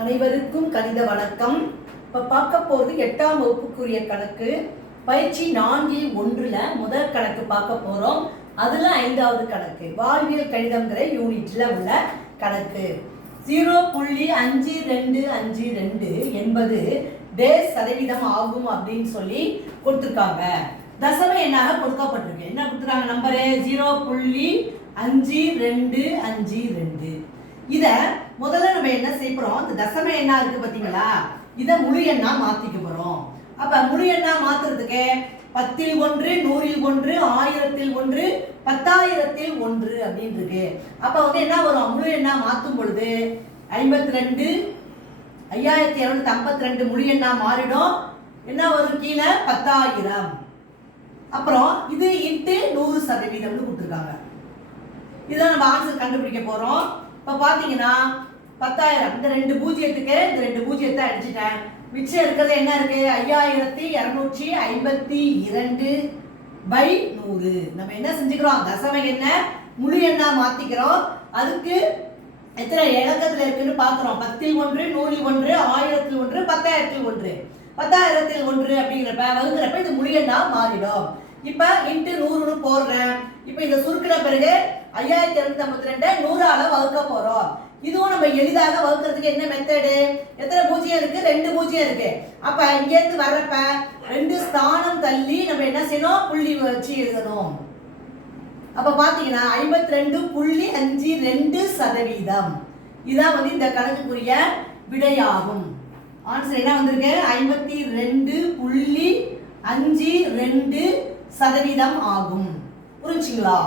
அனைவருக்கும் கணித வணக்கம். இப்போ பார்க்க போகிறது 8ஆம் வகுப்புக்குரிய கணக்கு. பயிற்சி 4-1 முதல் கணக்கு பார்க்க போகிறோம். அதில் 5வது கணக்கு வாழ்வியல் கணிதம்ங்கிற யூனிட்டில் உள்ள கணக்கு. 0.5252 என்பது டேஸ் சதவீதம் ஆகும் அப்படின்னு சொல்லி கொடுத்துருக்காங்க. தசம எண்ணாக கொடுக்கப்பட்டிருக்கு. என்ன கொடுத்துருக்காங்க? நம்பரு 0.5252. இத முதல்ல நம்ம என்ன செய்ய போறோம்? இந்த தசம எண்ணா இருக்கு பாத்தீங்களா, இத முழு எண்ணா மாத்திக்க போறோம். அப்ப முழு எண்ணா மாத்துறதுக்கு 10ல் 1, 100ல் 1, 1000ல் 1, 10000ல் 1 அப்படின்னு இருக்கு. அப்ப என்ன வரும்? முழு எண்ணா மாத்தும் பொழுது 52 5252 முழு எண்ணா மாறிடும். என்ன வரும்? கீழே 10000. அப்புறம் இது இன்ட்டு 100% கொடுத்துருக்காங்க. இதான் நம்ம ஆன்சர் கண்டுபிடிக்க போறோம். இப்போ பார்த்தீங்கன்னா 10000, இந்த 2 பூஜ்ஜியத்துக்கு இந்த 2 பூஜ்ஜியத்தை அடிச்சுட்டேன். மிச்சம் இருக்கிறது என்ன இருக்கு? 5252/100. நம்ம என்ன செஞ்சுக்கிறோம்? தசம எண்ண முழு எண்ணா மாத்திக்கிறோம். அதுக்கு எத்தனை இலக்கத்துல இருக்குன்னு பாக்குறோம். 10ல் 1, 100ல் 1, 1000ல் 1, 10000ல் 1. 10000ல் 1 அப்படிங்கிறப்ப வகுக்கிறப்ப இது முழு எண்ணா மாறிடும். இப்ப இன்ட்டு 100ன்னு போடுறேன். இப்ப இதை சுருக்கின பிறகு 5252 100ஆல வகுக்க போறோம். இதுவும் நம்ம எளிதாக வகுக்கிறதுக்கு என்ன மெத்தடு? எத்தனை பூஜ்ஜியம் இருக்கு? 2 பூஜ்ஜியம் இருக்கு. அப்ப இங்க இருந்து வர்றப்ப 2 ஸ்தானம் தள்ளி நம்ம என்ன செய்யணும்? புள்ளி வச்சு எழுதணும். அப்ப பாத்தீங்கன்னா 52.52%. இதான் இந்த கணக்குக்குரிய விடையாகும். ஆன்சர் என்ன வந்திருக்கு? 52.52% ஆகும். புரிஞ்சுங்களா?